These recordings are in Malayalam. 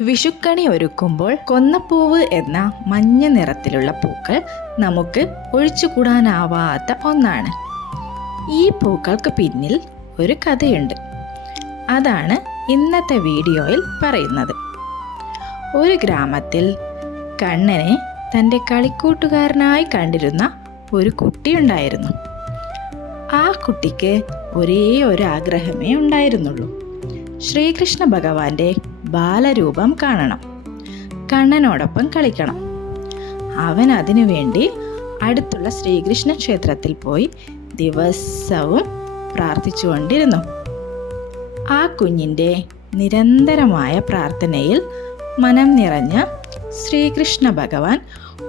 വിഷുക്കണി ഒരുക്കുമ്പോൾ കൊന്നപ്പൂവ് എന്ന മഞ്ഞ നിറത്തിലുള്ള പൂക്കൾ നമുക്ക് ഒഴിച്ചുകൂടാനാവാത്ത ഒന്നാണ്. ഈ പൂക്കൾക്ക് പിന്നിൽ ഒരു കഥയുണ്ട്. അതാണ് ഇന്നത്തെ വീഡിയോയിൽ പറയുന്നത്. ഒരു ഗ്രാമത്തിൽ കണ്ണനെ തൻ്റെ കളിക്കൂട്ടുകാരനായി കണ്ടിരുന്ന ഒരു കുട്ടിയുണ്ടായിരുന്നു. ആ കുട്ടിക്ക് ഒരേ ഒരു ആഗ്രഹമേ ഉണ്ടായിരുന്നുള്ളൂ. ശ്രീകൃഷ്ണ ഭഗവാന്റെ ബാലരൂപം കാണണം, കണ്ണനോടൊപ്പം കളിക്കണം. അവൻ അതിനുവേണ്ടി അടുത്തുള്ള ശ്രീകൃഷ്ണ ക്ഷേത്രത്തിൽ പോയി ദിവസവും പ്രാർത്ഥിച്ചുകൊണ്ടിരുന്നു. ആ കുഞ്ഞിൻ്റെ നിരന്തരമായ പ്രാർത്ഥനയിൽ മനം നിറഞ്ഞ ശ്രീകൃഷ്ണ ഭഗവാൻ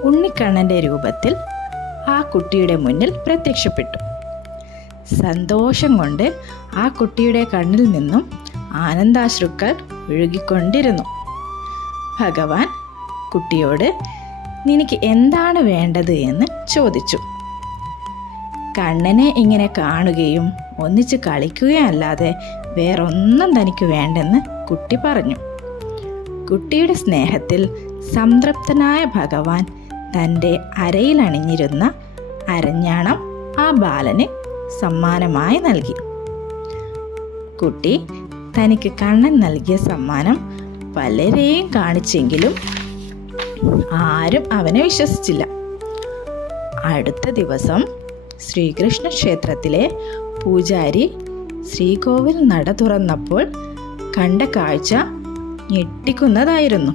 ഉണ്ണിക്കണ്ണൻ്റെ രൂപത്തിൽ ആ കുട്ടിയുടെ മുന്നിൽ പ്രത്യക്ഷപ്പെട്ടു. സന്തോഷം കൊണ്ട് ആ കുട്ടിയുടെ കണ്ണിൽ നിന്നും ആനന്ദാശ്രുക്കൾ ഒഴുകിക്കൊണ്ടിരുന്നു. ഭഗവാൻ കുട്ടിയോട് നിനക്ക് എന്താണ് വേണ്ടത് എന്ന് ചോദിച്ചു. കണ്ണനെ ഇങ്ങനെ കാണുകയും ഒന്നിച്ച് കളിക്കുകയും അല്ലാതെ വേറൊന്നും തനിക്ക് വേണ്ടെന്ന് കുട്ടി പറഞ്ഞു. കുട്ടിയുടെ സ്നേഹത്തിൽ സംതൃപ്തനായ ഭഗവാൻ തൻ്റെ അരയിൽ അണിഞ്ഞിരുന്ന അരഞ്ഞാണം ആ ബാലന് സമ്മാനമായി നൽകി. കുട്ടി തനിക്ക് കണ്ണൻ നൽകിയ സമ്മാനം പലരെയും കാണിച്ചെങ്കിലും ആരും അവനെ വിശ്വസിച്ചില്ല. അടുത്ത ദിവസം ശ്രീകൃഷ്ണ ക്ഷേത്രത്തിലെ പൂജാരി ശ്രീകോവിൽ നട തുറന്നപ്പോൾ കണ്ട കാഴ്ച ഞെട്ടിക്കുന്നതായിരുന്നു.